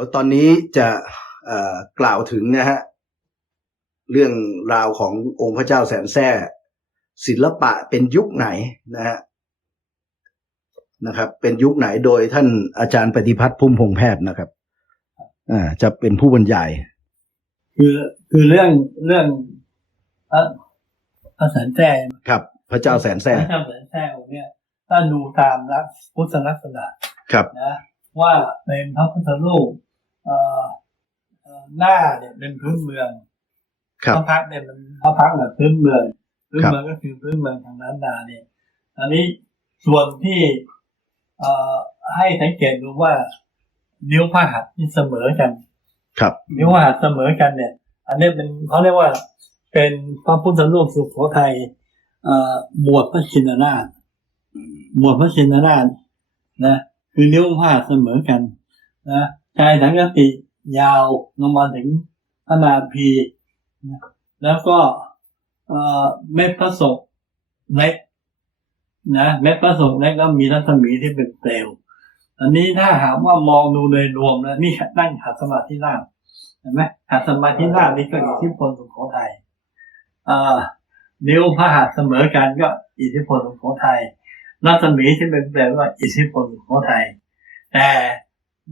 เดี๋ยวตอนนี้จะเอ่อกล่าวถึงนะฮะเรื่องราวขององค์พระเจ้าแสนแท้ศิลปะเป็นยุคไหนนะฮะนะครับ เป็นยุคไหนโดยท่านอาจารย์ปฏิพัฒน์พุ่มพงษ์แพทย์นะครับอ่าจะเป็นผู้บรรยาย คือคือเรื่องเรื่องพระพระสันแท้ครับ พระเจ้าแสนแท้พระเจ้าสันแท้องค์เนี่ยถ้าดูตามลักษณ์พุทธลักษณะครับนะว่าเป็นพระพุทธรูปเอ่อเอ่อ หน้าเนี่ยเป็นพื้นเมืองครับพระพักตร์เนี่ยมันพระพักตร์แบบพื้นเมืองพื้นครับเมืองก็คือพื้นเมืองทางนั้นนาเนี่ยอันนี้ส่วนที่เอ่อให้สังเกตดูว่านิ้วพระหัตถ์ที่เสมอกัน ครับ นิ้วพระหัตถ์เสมอกันเนี่ย อันนี้เป็นเขาเรียกว่าเป็นพระพุทธรูปสุโขทัยเอ่อหมวดพระชินนาถหมวดพระชินนาถนะ คือนิ้วพระหัตถ์เสมอกัน นะ ชายสังกติยาวลงมาถึงพระนาภีแล้วก็เม็ดพระศกเล็กนะเม็ดพระศกเล็กแล้วมีรัศมีที่เป็นเปลวอันนี้ถ้าหากว่ามองดูโดยรวมแล้วนี่นั่งขัดสมาธิล่างเห็นไหมขัดสมาธิล่างนี่ก็อิทธิพลสุโขทัยอ่านิ้วพระหัตถ์เสมอกันก็อิทธิพลสุโขทัยรัศมีที่เป็นเปลวก็อิทธิพลสุโขทัยแต่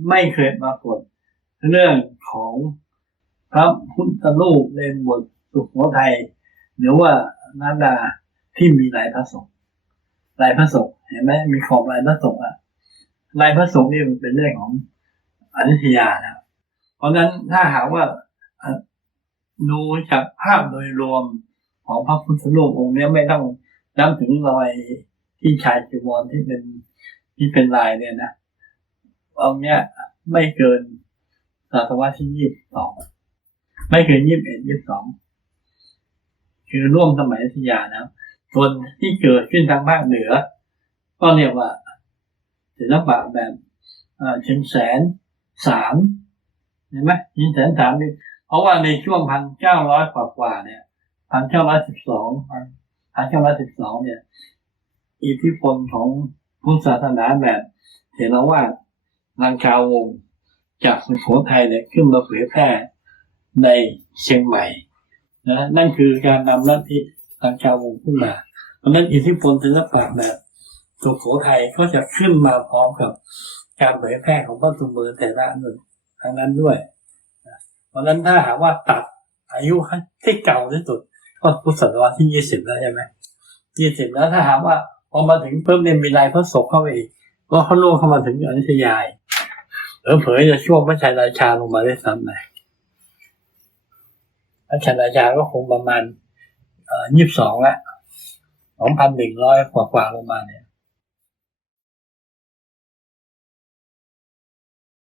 ไม่เคยปรากฏเรื่องของพระพุทธรูปในบทสุโขทัยหรือว่านาดาที่มีลายพระสงฆ์ลายพระสงฆ์เห็นไหมมีขอบลายพระสงฆ์อะลายพระสงฆ์นี่มันเป็นเรื่องของอนิทยานะเพราะนั้นถ้าหากว่าเอ่อดูจากภาพโดยรวมของพระพุทธรูปองค์นี้ไม่ต้องจำถึงรอยที่ชายจีวรที่เป็นที่เป็นลายเนี่ยนะ องค์เนี้ยไม่เกินศตวรรษที่ยี่สิบสองไม่เกินยี่สิบเอ็ดยี่สิบสองคือร่วมสมัยอยุธยานะส่วนที่เกิดขึ้นทางภาคเหนือ ก็เรียกว่าศิลปะแบบเอ่อเชียงแสนสามเห็นไหมเชียงแสนสามนี่เพราะว่าในช่วงพันเก้าร้อยกว่ากว่าเนี่ยพันเก้าร้อยสิบสองพันเก้าร้อยสิบสองเนี่ย อิทธิพลของพุทธศาสนาแบบเถรวาท ลังคาวงจากสุโขทัยเนี่ยขึ้นมาเผยแพร่ในเชียงใหม่นะนั่นคือการนำลัทธิลังคาวงขึ้นมา เพราะนั้นอิทธิพลศิลปะแบบสุโขทัยก็จะขึ้นมาพร้อมกับการเผยแพร่ของพระสุเมอแต่ละหนึ่งทางนั้นด้วย เพราะนั้นถ้าหากว่าตัดอายุที่เก่าที่สุดก็พุทธศตวรรษที่ยี่สิบแล้วใช่ไหมยี่สิบแล้วถ้าหากว่าพอมาถึงเพิ่มเนี่ยมีลายพระศพเข้าไปอีกก็เขาล่วงเข้ามาถึงอนุทยาย เผยจะช่วงพระชายราชาลงมาได้ซ้ำไปพระชายราชาก็คงประมาณยี่สิบสองละสองพันหนึ่งร้อยกว่าๆลงมาเนี่ย